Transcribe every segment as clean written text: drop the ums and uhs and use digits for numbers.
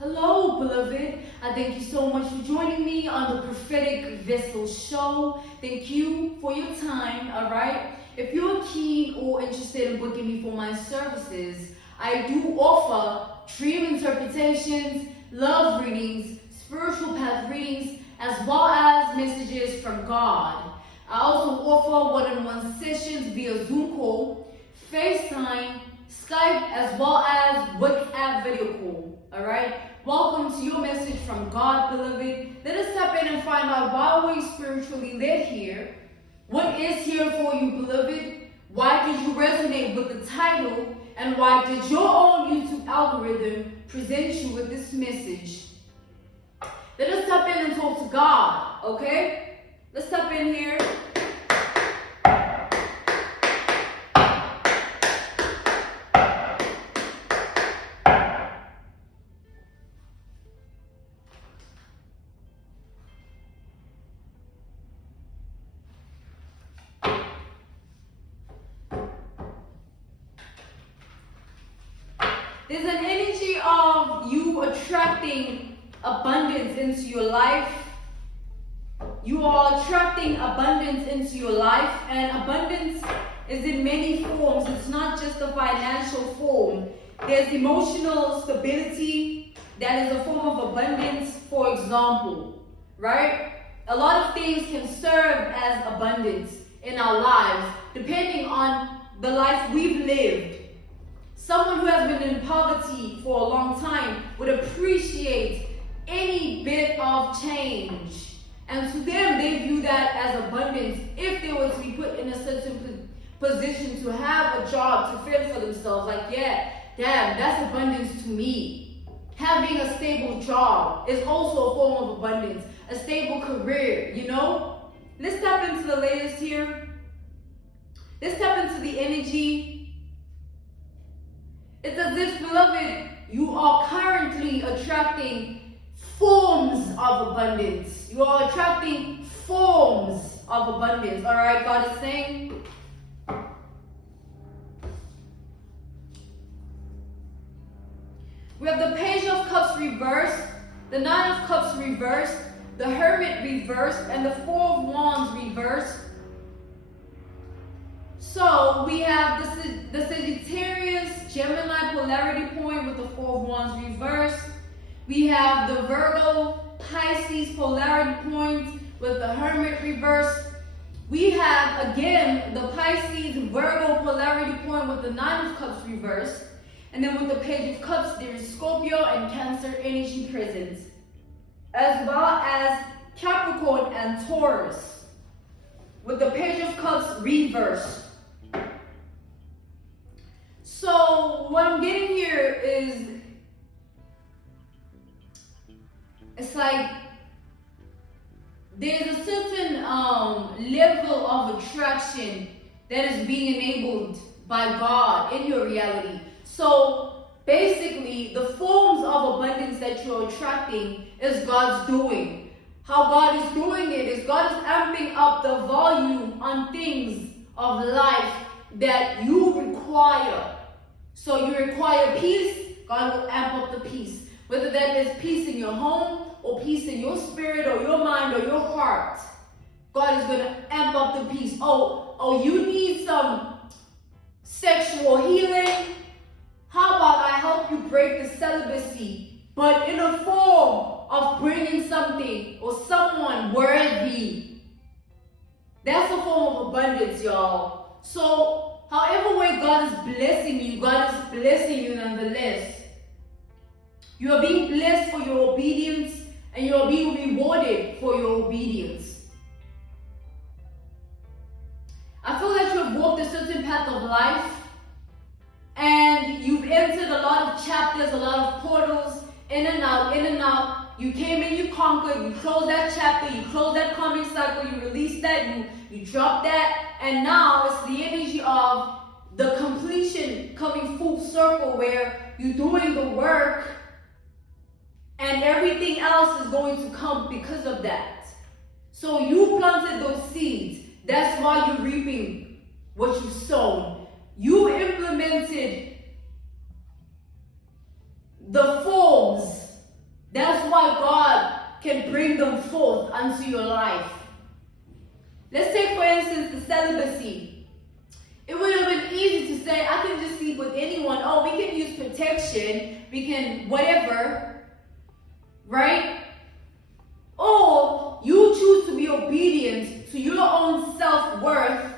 Hello, beloved. I thank you so much for joining me on the Prophetic Vessel Show. Thank you for your time, all right? If you're keen or interested in booking me for my services, I do offer dream interpretations, love readings, spiritual path readings, as well as messages from God. I also offer one-on-one sessions via Zoom call, FaceTime, Skype, as well as WhatsApp video call, all right? Welcome to your message from God, beloved. Let us step in and find out why we're spiritually led here. What is here for you, beloved? Why did you resonate with the title? And why did your own YouTube algorithm present you with this message? Let us step in and talk to God, okay? Let's step in here. There's an energy of you attracting abundance into your life. You are attracting abundance into your life, and abundance is in many forms. It's not just a financial form. There's emotional stability that is a form of abundance, for example, right? A lot of things can serve as abundance in our lives, depending on the life we've lived. Someone who has been in poverty for a long time would appreciate any bit of change. And to them, they view that as abundance if they were to be put in a certain position to have a job to fend for themselves. Like, yeah, damn, that's abundance to me. Having a stable job is also a form of abundance. A stable career, you know? Let's step into the latest here. Let's step into the energy. It's as if, beloved, you are currently attracting forms of abundance. You are attracting forms of abundance. All right, God is saying. We have the Page of Cups reversed, the Nine of Cups reversed, the Hermit reversed, and the Four of Wands reversed. So we have the Sagittarius Gemini polarity point with the Four of Wands reversed. We have the Virgo Pisces polarity point with the Hermit reversed. We have again the Pisces Virgo polarity point with the Nine of Cups reversed. And then with the Page of Cups, there is Scorpio and Cancer energy present, as well as Capricorn and Taurus with the Page of Cups reversed. So what I'm getting here is, it's like there's a certain level of attraction that is being enabled by God in your reality. So basically, the forms of abundance that you're attracting is God's doing. How God is doing it is God is amping up the volume on things of life that you require. So you require peace, God will amp up the peace. Whether that is peace in your home, or peace in your spirit, or your mind, or your heart, God is going to amp up the peace. Oh, you need some sexual healing? How about I help you break the celibacy, but in a form of bringing something or someone worthy? That's a form of abundance, y'all. So, however way God is blessing you, God is blessing you nonetheless. You are being blessed for your obedience, and you are being rewarded for your obedience. I feel that you have walked a certain path of life, and you've entered a lot of chapters, a lot of portals, in and out, in and out. You came in, you conquered, you closed that chapter, you closed that karmic cycle, you released that, you dropped that, and now it's the energy of the completion coming full circle where you're doing the work and everything else is going to come because of that. So you planted those seeds. That's why you're reaping what you've sown. You implemented the forms bring them forth unto your life. Let's take, for instance, the celibacy. It would have been easy to say, I can just sleep with anyone. Oh, we can use protection. We can whatever. Right? Or you choose to be obedient to your own self-worth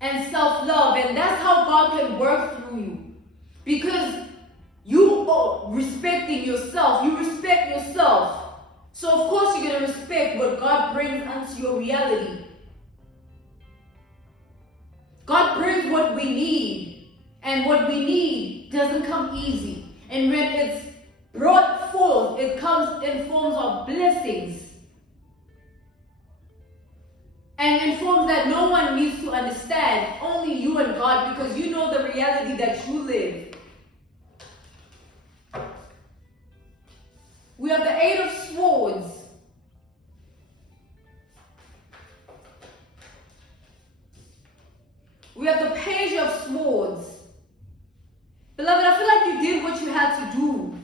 and self-love. And that's how God can work through you. Because you are respecting yourself. You respect yourself. So of course you're going to respect what God brings unto your reality. God brings what we need. And what we need doesn't come easy. And when it's brought forth, it comes in forms of blessings. And in forms that no one needs to understand. Only you and God, because you know the reality that you live. We have the Eight of Swords. We have the Page of Swords. Beloved, I feel like you did what you had to do.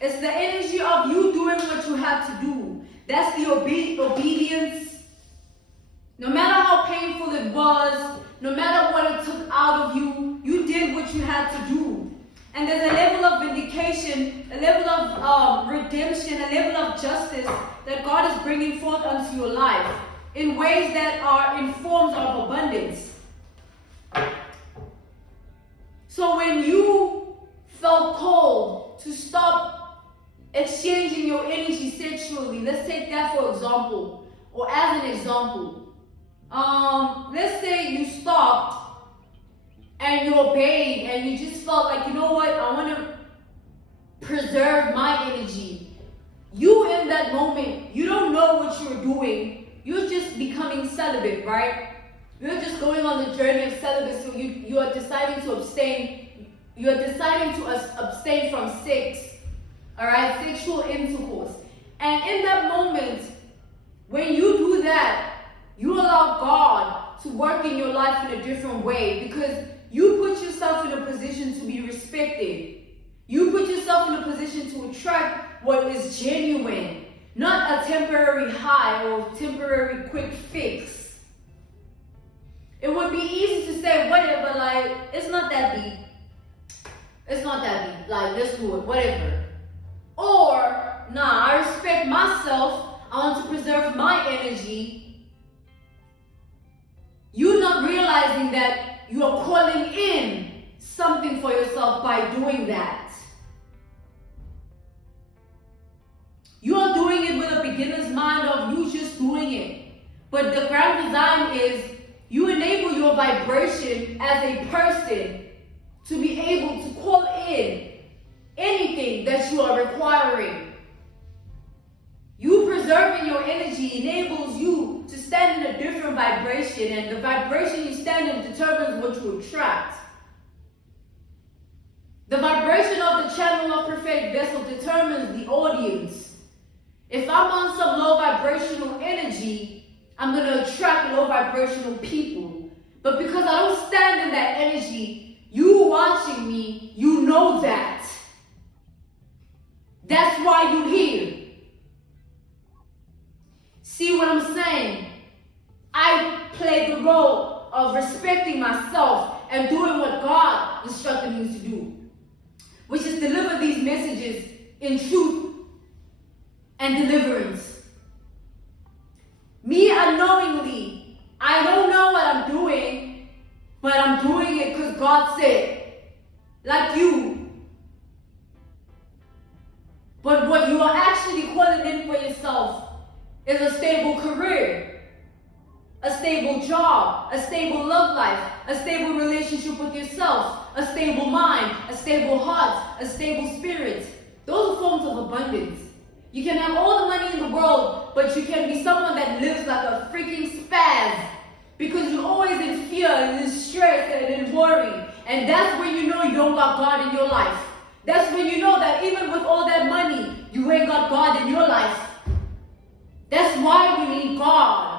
It's the energy of you doing what you have to do. That's the obedience. No matter how painful it was, no matter what it took out of you, you did what you had to do. And there's a level of vindication, a level of redemption, a level of justice that God is bringing forth unto your life in ways that are in forms of abundance. So when you felt called to stop exchanging your energy sexually, let's take that for example, or as an example. Let's say you stopped and you obeyed and you just felt like, you know what, I want to preserve my energy. You in that moment, you don't know what you're doing. You're just becoming celibate, right? You're just going on the journey of celibacy. You are deciding to abstain. You're deciding to abstain from sex, all right, sexual intercourse. And in that moment, when you do that, you allow God to work in your life in a different way because you put yourself in a position to be respected. You put yourself in a position to attract what is genuine, not a temporary high or temporary quick fix. It would be easy to say whatever, like, it's not that deep. It's not that deep. Like, let's do it, whatever. Or, nah, I respect myself. I want to preserve my energy. You not realizing that you are calling in something for yourself by doing that. You are doing it with a beginner's mind of you just doing it. But the grand design is you enable your vibration as a person to be able to call in anything that you are requiring. You preserving your energy enables you to stand in a different vibration, and the vibration you stand in determines what you attract. The vibration of the channel of prophetic vessel determines the audience. If I'm on some low vibrational energy, I'm going to attract low vibrational people. But because I don't stand in that energy, you watching me, you know that. That's why you're here. See what I'm saying? I played the role of respecting myself and doing what God instructed me to do, which is deliver these messages in truth and deliverance. Me unknowingly, I don't know what I'm doing, but I'm doing it because God said, like you. But what you are actually calling in for yourself is a stable career, a stable job, a stable love life, a stable relationship with yourself, a stable mind, a stable heart, a stable spirit. Those are forms of abundance. You can have all the money in the world, but you can be someone that lives like a freaking spaz because you're always in fear and in stress and in worry. And that's when you know you don't got God in your life. That's when you know that even with all that money, you ain't got God in your life. That's why we need God.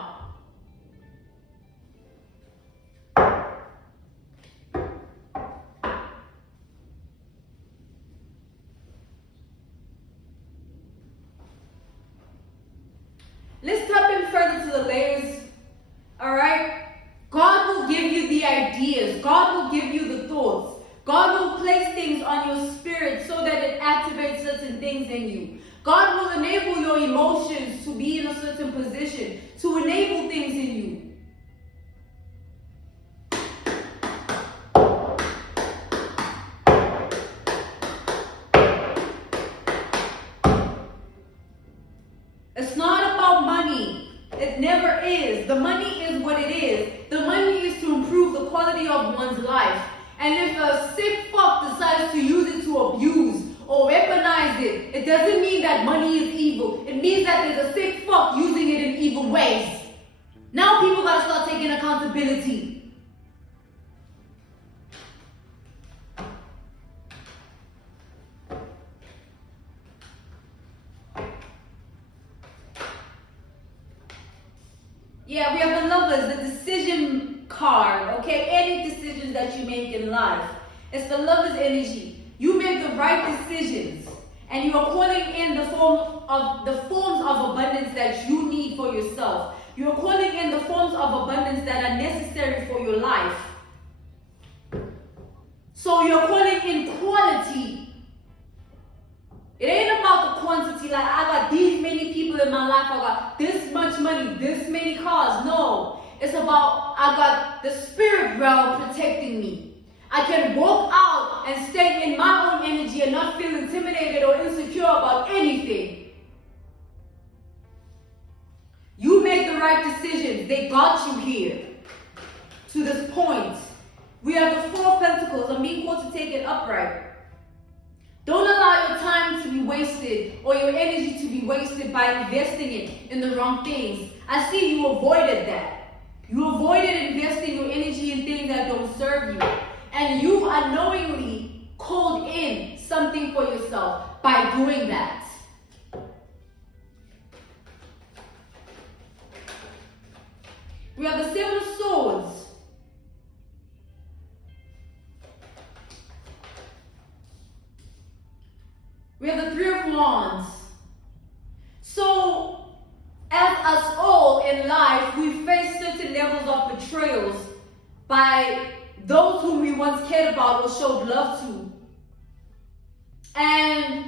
things in you. God will enable your emotions to be in a certain position, to enable things in you. It's not about money. It never is. The money is what it is. The money is to improve the quality of one's life. And if a sick fuck decides to use it to abuse or weaponize it, it doesn't mean that money is evil. It means that there's a sick fuck using it in evil ways. Now people gotta start taking accountability. Yeah, we have the Lovers, the decision card, okay? Any decisions that you make in life. It's the Lovers energy. You make the right decisions, and you are calling in the forms of abundance that you need for yourself. You are calling in the forms of abundance that are necessary for your life. So you're calling in quality. It ain't about the quantity, like I got these many people in my life, I got this much money, this many cars. No, it's about I got the spirit realm protecting me. I can walk out and stay in my own energy and not feel intimidated or insecure about anything. You made the right decisions. They got you here to this point. We have the Four of Pentacles. I'm being called to take it upright. Don't allow your time to be wasted or your energy to be wasted by investing it in the wrong things. I see you avoided that. You avoided investing your energy in things that don't serve you. And you unknowingly called in something for yourself by doing that. We have the Seven of Swords. We have the Three of Wands. So, as us all in life, we face certain levels of betrayals by those whom we once cared about or showed love to. And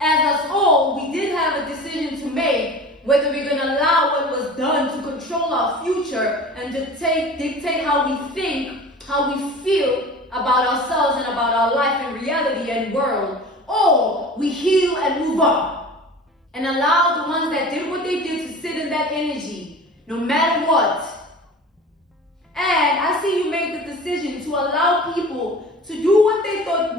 as us all, we did have a decision to make whether we're going to allow what was done to control our future and dictate how we think, how we feel about ourselves and about our life and reality and world. Or we heal and move on and allow the ones that did what they did to sit in that energy, no matter what. And I see you make the decision to allow people to do what they thought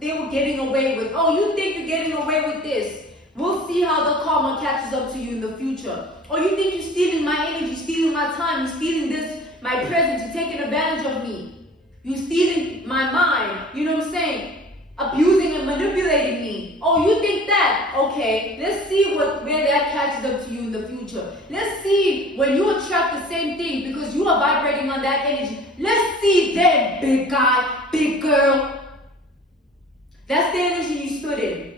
they were getting away with. Oh, you think you're getting away with this? We'll see how the karma catches up to you in the future. Or you think you're stealing my energy, stealing my time, you're stealing this, my presence, you're taking advantage of me. You're stealing my mind, you know what I'm saying? Abusing and manipulating me. Oh, you think that? Okay, let's see where that catches up to you in the future. Let's see when you attract the same thing because you are vibrating on that energy. Let's see them, big guy, big girl. That's the energy you stood in.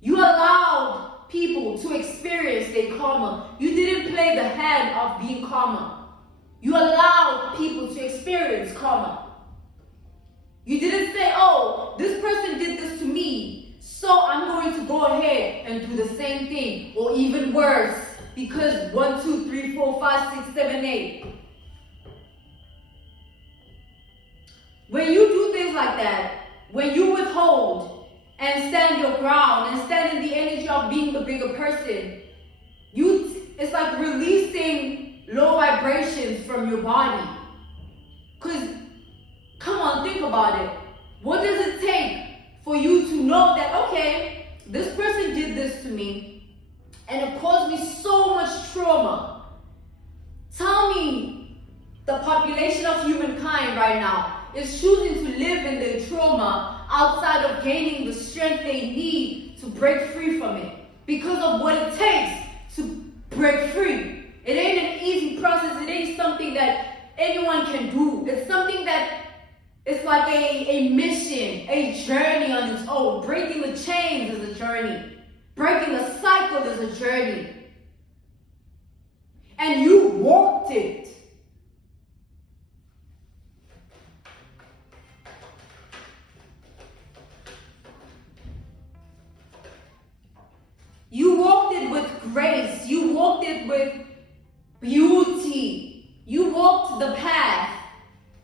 You allowed people to experience their karma. You didn't play the hand of being karma. You allowed people to experience karma. You didn't say, oh, this person did this to me, so I'm going to go ahead and do the same thing, or even worse, because 1, 2, 3, 4, 5, 6, 7, 8. When you do things like that, when you withhold and stand your ground and stand in the energy of being the bigger person, it's like releasing low vibrations from your body. Because come on, think about it. What does it take for you to know that, okay, this person did this to me and it caused me so much trauma? Tell me the population of humankind right now is choosing to live in their trauma outside of gaining the strength they need to break free from it because of what it takes to break free. It ain't an easy process. It ain't something that anyone can do. It's something that it's like a mission, a journey on its own. Breaking the chains is a journey. Breaking the cycle is a journey. And you walked it. You walked it with grace. You walked it with beauty. You walked the path.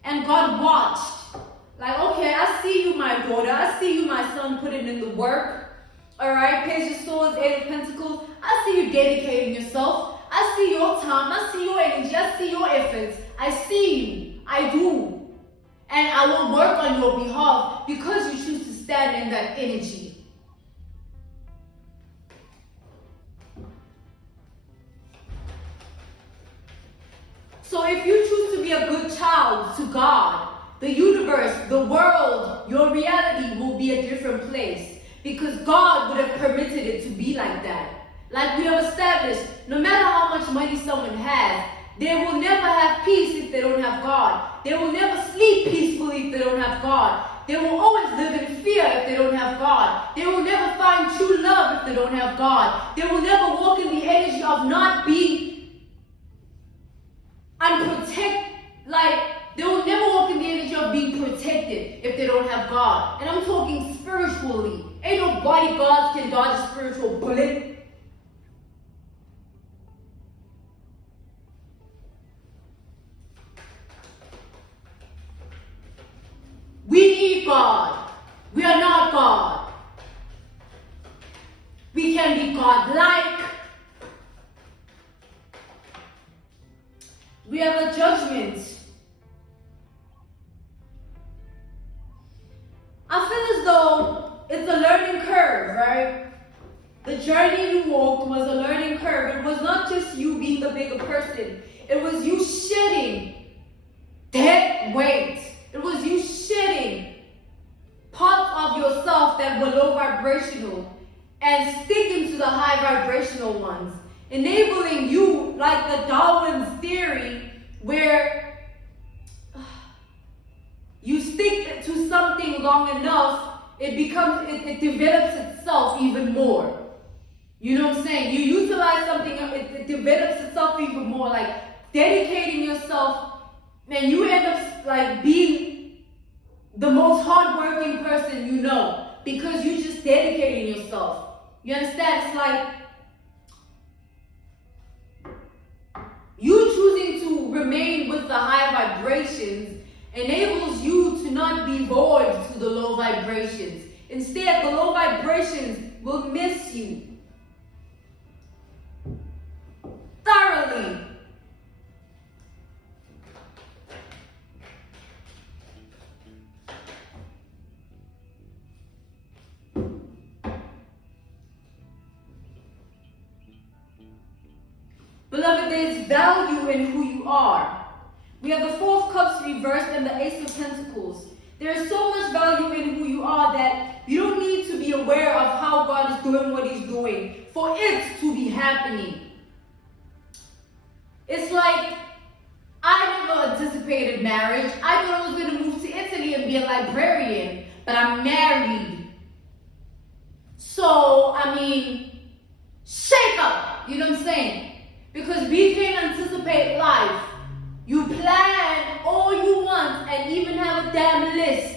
And God watched. Like, okay, I see you, my daughter. I see you, my son, putting in the work. Alright, Page of Swords, Eight of Pentacles. I see you dedicating yourself. I see your time. I see your energy. I see your efforts. I see you. I do. And I will work on your behalf because you choose to stand in that energy. So if you choose to be a good child to God, the universe, the world, your reality will be a different place. Because God would have permitted it to be like that. Like we have established, no matter how much money someone has, they will never have peace if they don't have God. They will never sleep peacefully if they don't have God. They will always live in fear if they don't have God. They will never find true love if they don't have God. They will never walk in the energy of not being unprotected. Like, they will never walk in the energy of being protected if they don't have God. And I'm talking spiritually. Ain't no bodyguards can dodge a spiritual bullet. We need God. We are not God. We can be God-like. We have a judgment. I feel as though it's a learning curve, right? The journey you walked was a learning curve. It was not just you being the bigger person. It was you shedding dead weight. It was you shedding parts of yourself that were low vibrational and sticking to the high vibrational ones. Enabling you, like the Darwin's theory, where you stick to something long enough, it develops itself even more. You know what I'm saying? You utilize something, it develops itself even more, like dedicating yourself, and you end up like being the most hardworking person you know because you just dedicating yourself. You understand? It's like you choosing to remain with the high vibrations enables you to not be void to the low vibrations. Instead, the low vibrations will miss you thoroughly. Beloved, there is value in who you are. We have the Four of Cups reversed and the Ace of Pentacles. There is so much value in who you are that you don't need to be aware of how God is doing what He's doing for it to be happening. It's like, I never anticipated marriage. I thought I was going to move to Italy and be a librarian, but I'm married. So, I mean, shake up, you know what I'm saying? Because we can't anticipate life. You plan all you want and even have a damn list.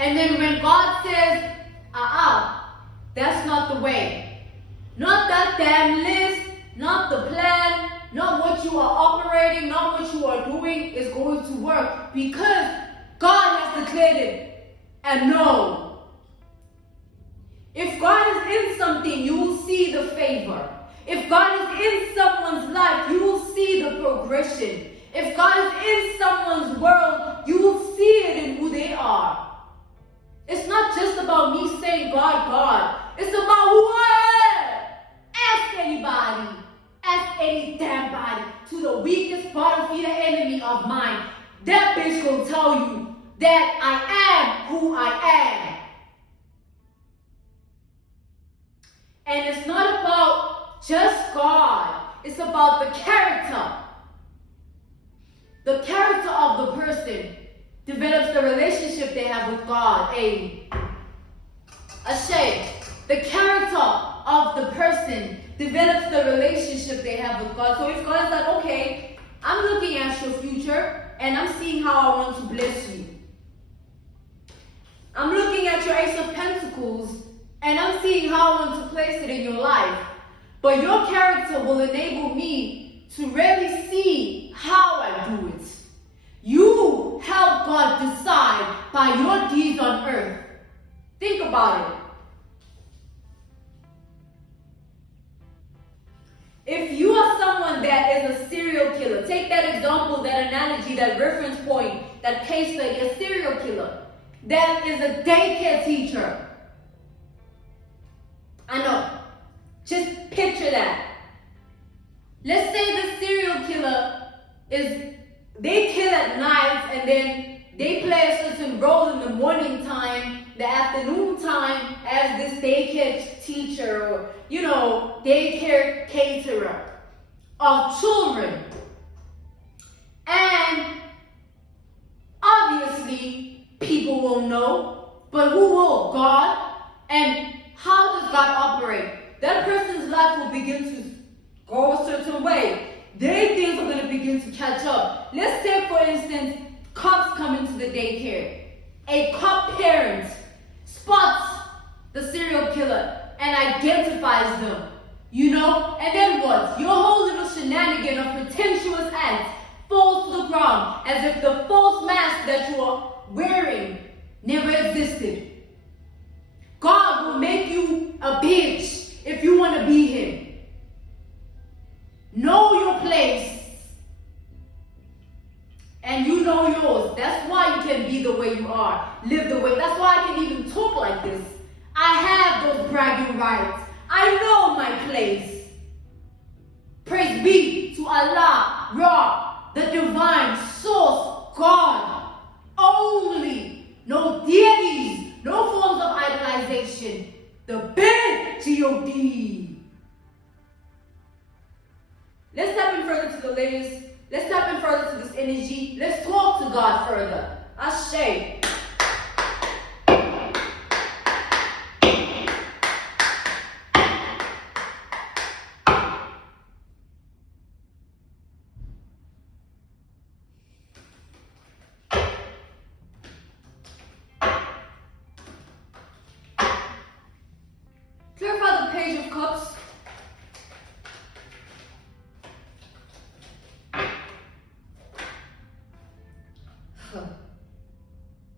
And then when God says, that's not the way. Not that damn list, not the plan, not what you are operating, not what you are doing is going to work because God has declared it. And no. If God is in something, you will see the favor. If God is in someone's life, you will see the progression. If God is in someone's world, you will see it in who they are. It's not just about me saying God, God. It's about who I am. Ask anybody. Ask any damn body. To the weakest bottom feeder enemy of mine. That bitch will tell you that I am who I am. And it's not about just God. It's about the character. The character of the person develops the relationship they have with God. A shade. The character of the person develops the relationship they have with God. So if God is like, okay, I'm looking at your future and I'm seeing how I want to bless you. I'm looking at your Ace of Pentacles, and I'm seeing how I want to place it in your life. But your character will enable me to really see how I do it. You help God decide by your deeds on earth. Think about it. If you are someone that is a serial killer, take that example, that analogy, that reference point, that case study, a serial killer that is a daycare teacher. I know. Just picture that. Let's say the serial killer they kill at night and then they play a certain role in the morning time, the afternoon time as this daycare teacher or, daycare caterer of children. And obviously, people won't know, but who will? God. And how does God operate? That person's life will begin to go a certain way. Their things are going to begin to catch up. Let's say, for instance, cops come into the daycare. A cop parent spots the serial killer and identifies them. And then what? Your whole little shenanigan of pretentious acts falls to the ground as if the false mask that you are wearing never existed. God will make you a bitch if you want to be him. Know your place. And you know yours. That's why you can be the way you are. Live the way. That's why I can even talk like this. I have those bragging rights. I know my place. Praise be to Allah, Ra, the divine source, God. Only. No deities. No forms of idolization. The big G-O-D. Let's step in further to the ladies. Let's step in further to this energy. Let's talk to God further. Ashe. Clarify the Page of Cups.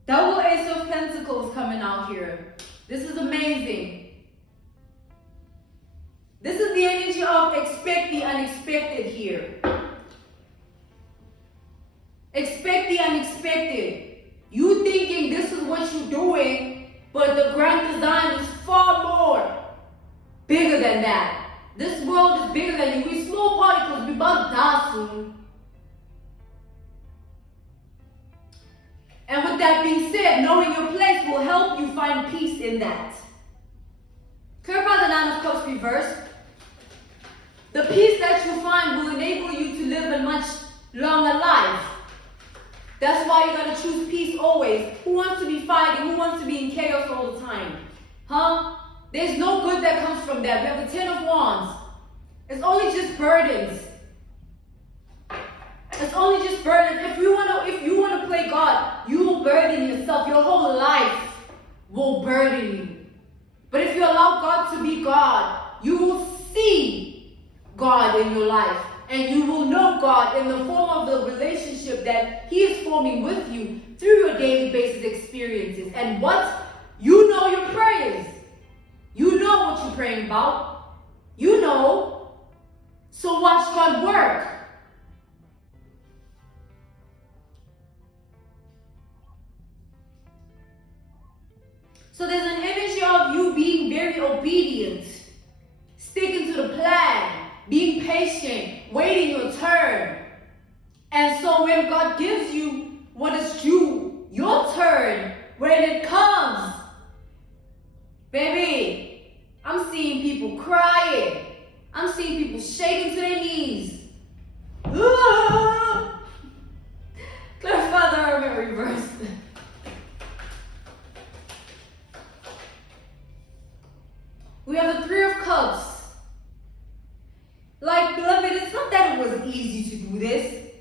Double Ace of Pentacles coming out here. This is amazing. This is the energy of expect the unexpected here. Expect the unexpected. You thinking this is what you're doing, but the grand design is far more bigger than that. This world is bigger than you. We small particles, we about to die soon. And with that being said, knowing your place will help you find peace in that. Clarify the Nine of Cups reversed. The peace that you find will enable you to live a much longer life. That's why you gotta choose peace always. Who wants to be fighting? Who wants to be in chaos all the time? Huh? There's no good that comes from that. We have the Ten of Wands. It's only just burdens. It's only just burden. If you wanna play God, you will burden yourself. Your whole life will burden you. But if you allow God to be God, you will see God in your life. And you will know God in the form of the relationship that He is forming with you through your daily basis experiences. And what? You know your prayers. You know what you're praying about. You know. So watch God work. So there's an energy of you being very obedient, sticking to the plan, being patient, waiting your turn. And so when God gives you what is due, your turn, when it comes, baby, I'm seeing people crying. I'm seeing people shaking to their knees. Clarify the Hermit reversed. We have the Three of Cups. Like, beloved, it's not that it was easy to do this.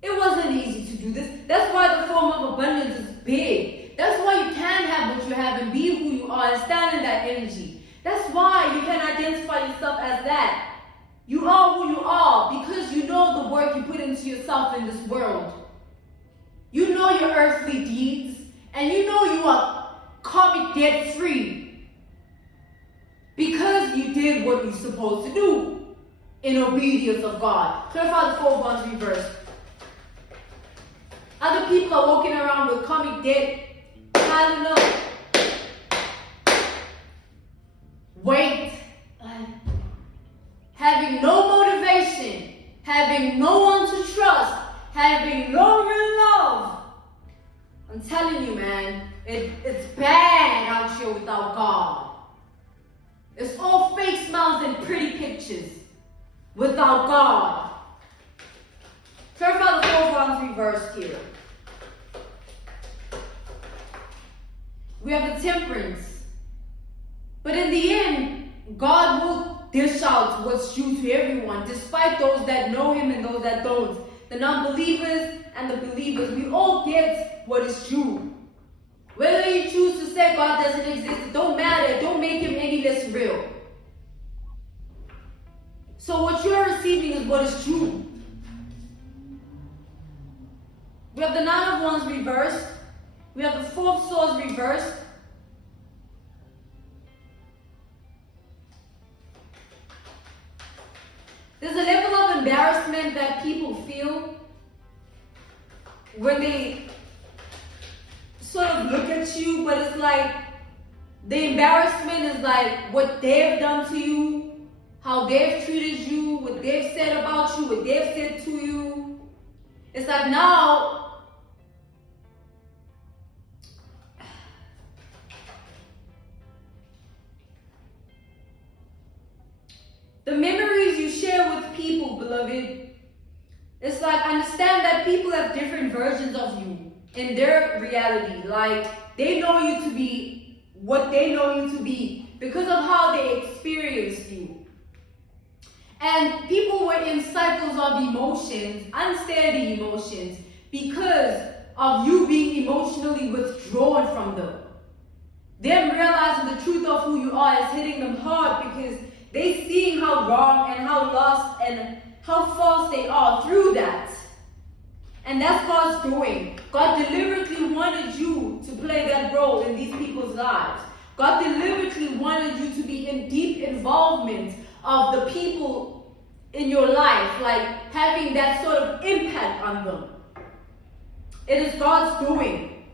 It wasn't easy to do this. That's why the form of abundance is big. That's why you can have what you have have and be who you are and stand in that energy. That's why you can identify yourself as that. You are who you are because you know the work you put into yourself in this world. You know your earthly deeds, and you know you are karmic debt free because you did what you're supposed to do in obedience of God. Clarify the 4 bonds reverse. Other people are walking around with karmic debt, piling up weight, having no motivation, having no one to trust, having no real love. I'm telling you, man, it's bad out here without God. It's all fake smiles and pretty pictures without God. Clarify the 4 bonds reverse here. We have the temperance. But in the end, God will dish out what's due to everyone, despite those that know Him and those that don't. The non-believers and the believers, we all get what is due. Whether you choose to say God doesn't exist, it don't matter. It don't make Him any less real. So what you're receiving is what is due. We have the 9 of Wands reversed. We have the 4 of Swords reversed. There's a level of embarrassment that people feel when they sort of look at you, but it's like the embarrassment is like what they've done to you, how they've treated you, what they've said about you, what they've said to you. It's like now the memories you share with people, beloved, it's like understand that people have different versions of you in their reality. Like they know you to be what they know you to be because of how they experienced you. And people were in cycles of emotions, unsteady emotions, because of you being emotionally withdrawn from them. Them realizing the truth of who you are is hitting them hard because they seeing how wrong and how lost and how false they are through that. And that's God's doing. God deliberately wanted you to play that role in these people's lives. God deliberately wanted you to be in deep involvement of the people in your life, like having that sort of impact on them. It is God's doing.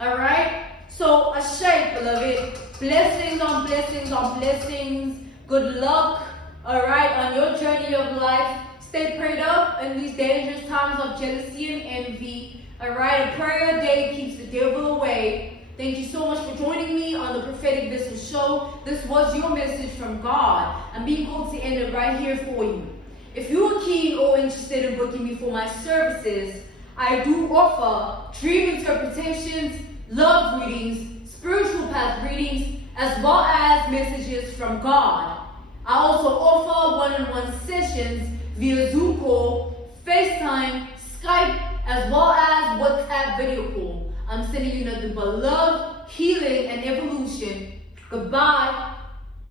Alright? So, Ashay, beloved, blessings on blessings on blessings. Good luck, alright, on your journey of life. Stay prayed up in these dangerous times of jealousy and envy. Alright, a prayer a day keeps the devil away. Thank you so much for joining me on the Prophetic Business Show. This was your message from God. I'm being called to end it right here for you. If you are keen or interested in booking me for my services, I do offer dream interpretations, love readings, spiritual path readings, as well as messages from God. I also offer one-on-one sessions via Zoom call, FaceTime, Skype, as well as WhatsApp video call. I'm sending you nothing but love, healing, and evolution. Goodbye.